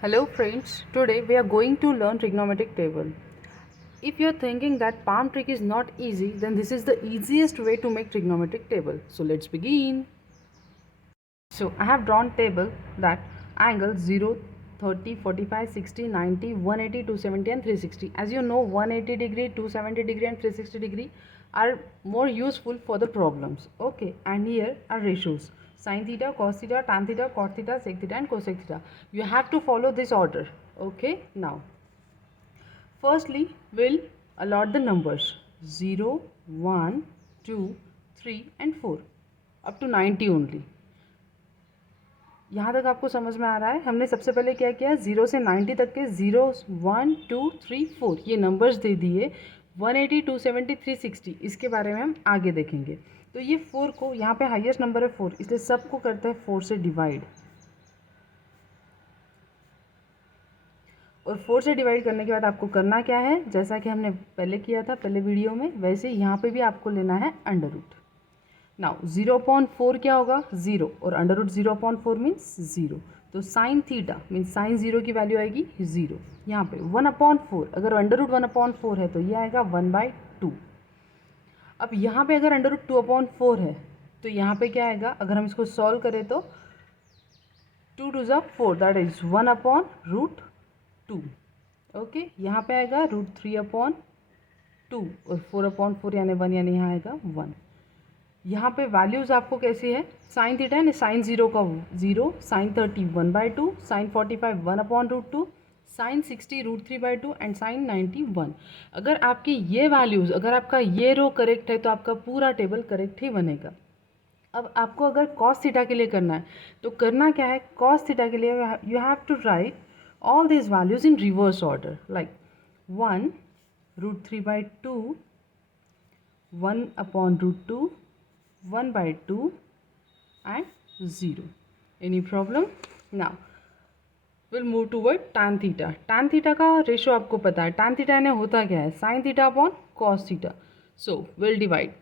Hello friends, today we are going to learn trigonometric table. If you are thinking that palm trick is not easy, then this is the easiest way to make trigonometric table. So let's begin. So I have drawn table that angles 0, 30, 45, 60, 90, 180, 270 and 360. As you know, 180 degree, 270 degree and 360 degree are more useful for the problems. Okay, and here are ratios. Sin theta, cos theta, tan theta, cot theta, sec theta and cosec theta. You have to follow this order. Okay, now firstly we'll allot the numbers 0, 1, 2, 3 and 4 up to 90 only. यहाँ तक आपको समझ में आ रहा है। हमने सबसे पहले क्या किया, 0 से 90 तक के 0, 1, 2, 3, 4 ये नंबर्स दे दिए। 180, 270, 360 इसके बारे में हम आगे देखेंगे। तो ये 4 को, यहाँ पे हाईएस्ट नंबर है 4, इसलिए सबको करते हैं 4 से डिवाइड। और 4 से डिवाइड करने के बाद आपको करना क्या है, जैसा कि हमने पहले किया था पहले वीडियो में, वैसे यहाँ पे भी आपको लेना है अंडर रूट। नाउ 0/4 क्या होगा, 0, और अंडर रूट 0/4 मीन्स 0। तो साइन थीटा मीन्स साइन 0 की वैल्यू आएगी 0। यहाँ पे 1/4, अगर अंडर रूट 1/4 है तो ये आएगा 1/2। अब यहाँ पे अगर अंडर रूट 2/4 है तो यहाँ पे क्या आएगा, अगर हम इसको सॉल्व करें तो 2 2 ज़ा 4 दैट इज 1/√2। ओके, यहाँ पे आएगा √3/2 और 4/4 यानी 1, यानी यहाँ आएगा 1। यहाँ पे वैल्यूज़ आपको कैसी है, साइन थीटा यानी साइन 0 का 0, sine 30 1/2, sine 45 1/√2, sine 60 √3/2 and sine 90 1। अगर आपकी ये वैल्यूज़, अगर आपका ये रो करेक्ट है तो आपका पूरा टेबल करेक्ट ही बनेगा। अब आपको अगर कॉस थीटा के लिए करना है तो करना क्या है, कॉस थीटा के लिए you have to write all these values in reverse order, like 1 √3/2, 1/√2, 1/2 and 0. Any problem? Now we'll move toward tan theta. Tan theta का रेशो आपको पता है, tan theta ने होता क्या है, sin theta upon cos theta. So we'll divide.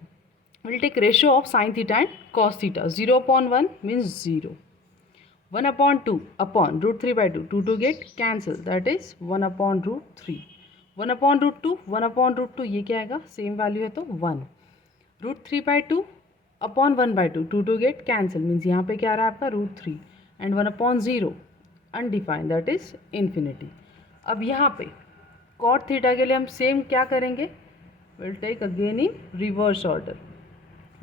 We'll take ratio of sin theta and cos theta. 0/1 means 0. 1/2 upon √3/2, 2 to get cancel, that is 1/√3। 1/√2, 1/√2 ये क्या आएगा, सेम वैल्यू है तो 1। √3/2 upon 1/2, 2 to get cancel means यहाँ पे क्या आ रहा है आपका √3 and 1/0 undefined, that is infinity. अब यहाँ पे कॉट थीटा के लिए हम सेम क्या करेंगे, will take again in reverse order.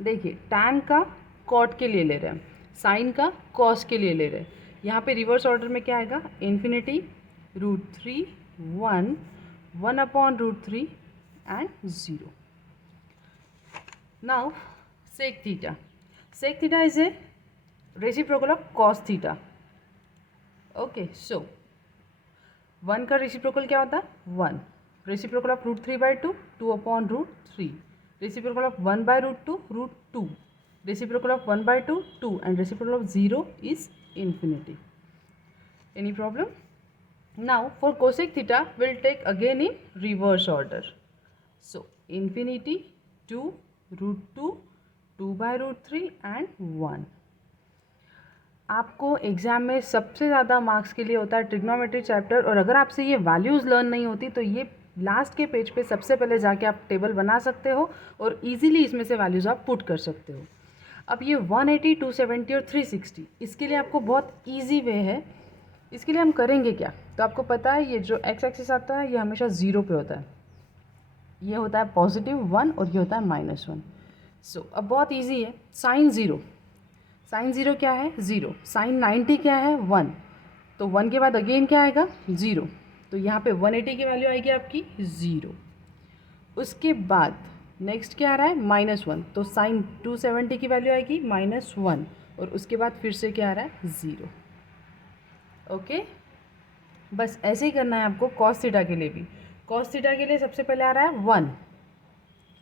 देखिए टैन का कॉट के लिए ले रहे हैं, साइन का कॉस के लिए ले रहे हैं। यहाँ पे रिवर्स ऑर्डर में क्या आएगा, infinity, √3, 1, 1/√3 and 0। Now sec theta. Sec theta is a reciprocal of cos theta. Okay, so 1 का रेसिप्रोकल क्या होता है 1, reciprocal of √3/2, 2/√3, reciprocal of 1/√2, √2, reciprocal of 1/2 2 and reciprocal of 0 is infinity. Any problem? Now for cosec theta we'll take again in reverse order. So infinity, 2, √2, 2/√3 and 1। आपको exam में सबसे ज़्यादा marks के लिए होता है ट्रिग्नोमेट्री चैप्टर, और अगर आपसे ये वैल्यूज़ लर्न नहीं होती तो ये लास्ट के पेज पे सबसे पहले जाके आप टेबल बना सकते हो और इजीली इसमें से वैल्यूज़ आप पुट कर सकते हो। अब ये 180, 270 और 360 इसके लिए आपको बहुत इजी वे है। इसके लिए हम करेंगे क्या, तो आपको पता है ये जो एक्स एक्सिस आता है ये हमेशा 0 पे होता है, ये होता है +1 और ये होता है -1। सो अब बहुत ईजी है, साइन 0, साइन 0 क्या है 0, साइन 90 क्या है 1, तो 1 के बाद अगेन क्या आएगा 0, तो यहाँ पे 180 की वैल्यू आएगी आपकी 0। उसके बाद नेक्स्ट क्या आ रहा है -1, तो साइन 270 की वैल्यू आएगी -1 और उसके बाद फिर से क्या आ रहा है 0। ओके, बस ऐसे ही करना है आपको कॉस थीटा के लिए भी। कॉस थीटा के लिए सबसे पहले आ रहा है 1,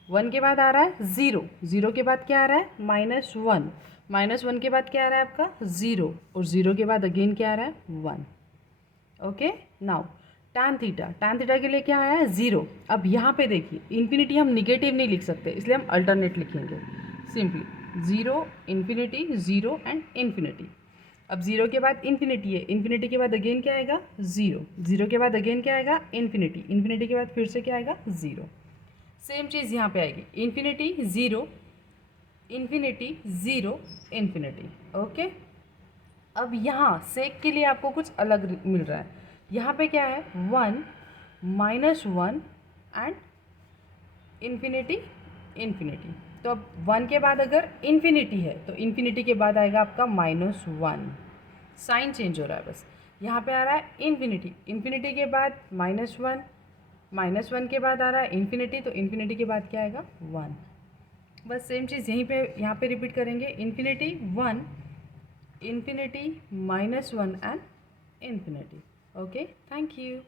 1 के बाद आ रहा है 0, 0 के बाद क्या आ रहा है -1, -1 के बाद क्या आ रहा है आपका 0 और 0 के बाद अगेन क्या आ रहा है 1। Okay, now tan theta, tan theta के लिए क्या आया है 0। अब यहाँ पे देखिए इन्फिनिटी हम निगेटिव नहीं लिख सकते, इसलिए हम अल्टरनेट लिखेंगे सिंपली 0, इन्फिनिटी, 0 एंड इन्फिनिटी। अब 0 के बाद इन्फिनिटी है, इन्फिनिटी के बाद अगेन क्या आएगा 0, 0 के बाद अगेन क्या आएगा इन्फिनिटी, इन्फिनिटी के बाद फिर से क्या आएगा 0। सेम चीज़ यहाँ पे आएगी, इन्फिनिटी 0, इन्फिनिटी 0, इन्फिनिटी। ओके, अब यहाँ सेक के लिए आपको कुछ अलग मिल रहा है। यहाँ पे क्या है 1 -1 एंड इन्फिनिटी इन्फिनिटी। तो अब 1 के बाद अगर इन्फिनिटी है तो इन्फिनिटी के बाद आएगा आपका -1, साइन चेंज हो रहा है बस। यहाँ पे आ रहा है इन्फिनिटी, इन्फिनिटी के बाद -1, -1 के बाद आ रहा है इन्फिनिटी, तो इन्फिनिटी के बाद क्या आएगा 1। बस सेम चीज़ यहीं पे यहाँ पे रिपीट करेंगे, infinity 1, infinity -1 and infinity. Okay, thank you.